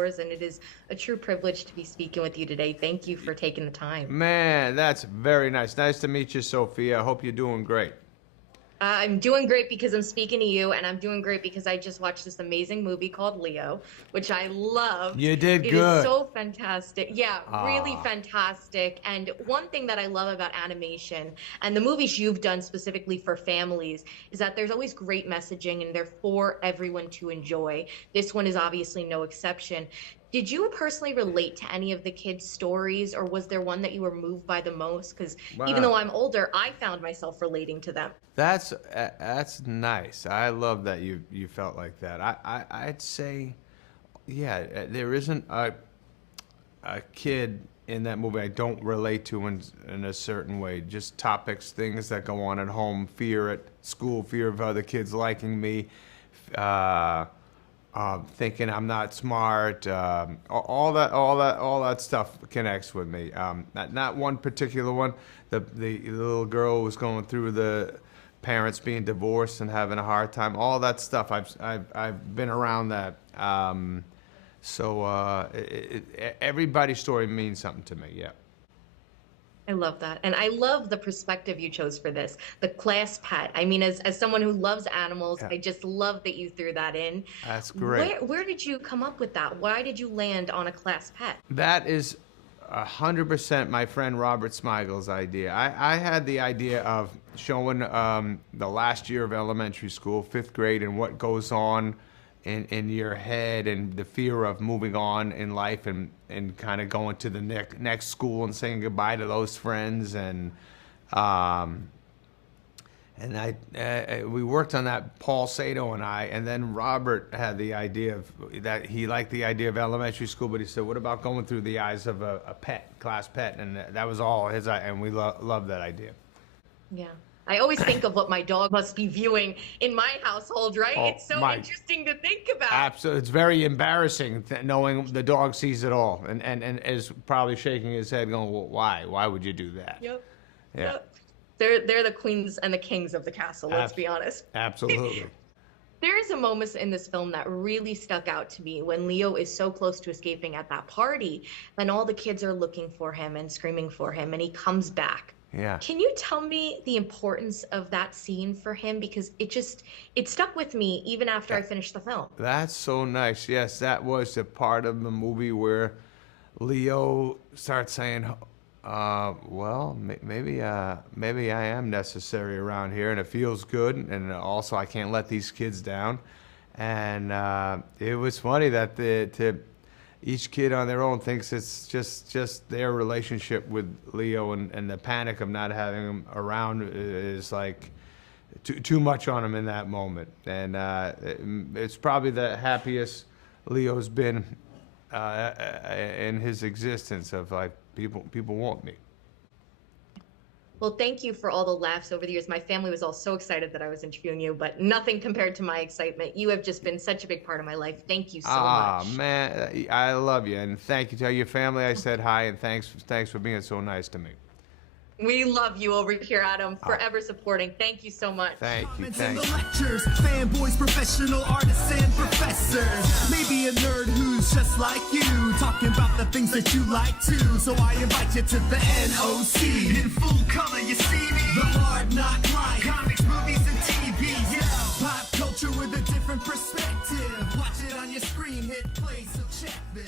yours, and it is a true privilege to be speaking with you today. Thank you for taking the time. Man, that's very nice. Nice to meet you, Sophia. I hope you're doing great. I'm doing great because I'm speaking to you, and I'm doing great because I just watched this amazing movie called Leo, which I loved. You did It good. is so fantastic. Yeah, really Ah. fantastic. And one thing that I love about animation and the movies you've done specifically for families is that there's always great messaging and they're for everyone to enjoy. This one is obviously no exception. Did you personally relate to any of the kids' stories, or was there one that you were moved by the most? Because even though I'm older, I found myself relating to them. That's nice. I love that you felt like that. I'd say, yeah, there isn't a kid in that movie I don't relate to in a certain way. Just topics, things that go on at home, fear at school, fear of other kids liking me, thinking I'm not smart, all that stuff connects with me. Not one particular one. The little girl was going through the parents being divorced and having a hard time. All that stuff. I've been around that. Everybody's story means something to me. Yeah. I love that. And I love the perspective you chose for this, the class pet. I mean, as someone who loves animals, Yeah. I just love that you threw that in. That's great. Where did you come up with that? Why did you land on a class pet? That is 100% my friend Robert Smigel's idea. I had the idea of showing the last year of elementary school, 5th grade, and what goes on in your head and the fear of moving on in life and kind of going to the next school and saying goodbye to those friends we worked on that, Paul Sato and I, and then Robert had the idea of that he liked the idea of elementary school, but he said, what about going through the eyes of a class pet? And that was all his, and we loved that idea. Yeah. I always think of what my dog must be viewing in my household, right? Oh, It's so interesting to think about. Absolutely. It's very embarrassing knowing the dog sees it all and is probably shaking his head going, well, why? Why would you do that? Yep. Yeah. Yep. They're the queens and the kings of the castle, let's be honest. Absolutely. There is a moment in this film that really stuck out to me when Leo is so close to escaping at that party and all the kids are looking for him and screaming for him and he comes back. Yeah. Can you tell me the importance of that scene for him? Because it stuck with me even after I finished the film. That's so nice. Yes, that was the part of the movie where Leo starts saying, well, maybe I am necessary around here, and it feels good, and also I can't let these kids down. And it was funny that each kid on their own thinks it's just their relationship with Leo, and the panic of not having him around is like too much on him in that moment. And it's probably the happiest Leo's been in his existence of like, people want me. Well, thank you for all the laughs over the years. My family was all so excited that I was interviewing you, but nothing compared to my excitement. You have just been such a big part of my life. Thank you so much. Man, I love you, and thank you. Tell your family I said hi, and thanks for being so nice to me. We love you over here, Adam. Forever supporting. Thank you so much. Thank you. In Thank the you. lectures, fanboys, professional artists, and professors. Maybe a nerd who's just like you, talking about the things that you like too. So I invite you to the NOC. In full color, you see me. The hard knock life. Comics, movies, and TV. Yeah. Pop culture with a different perspective. Watch it on your screen, hit play, so check this.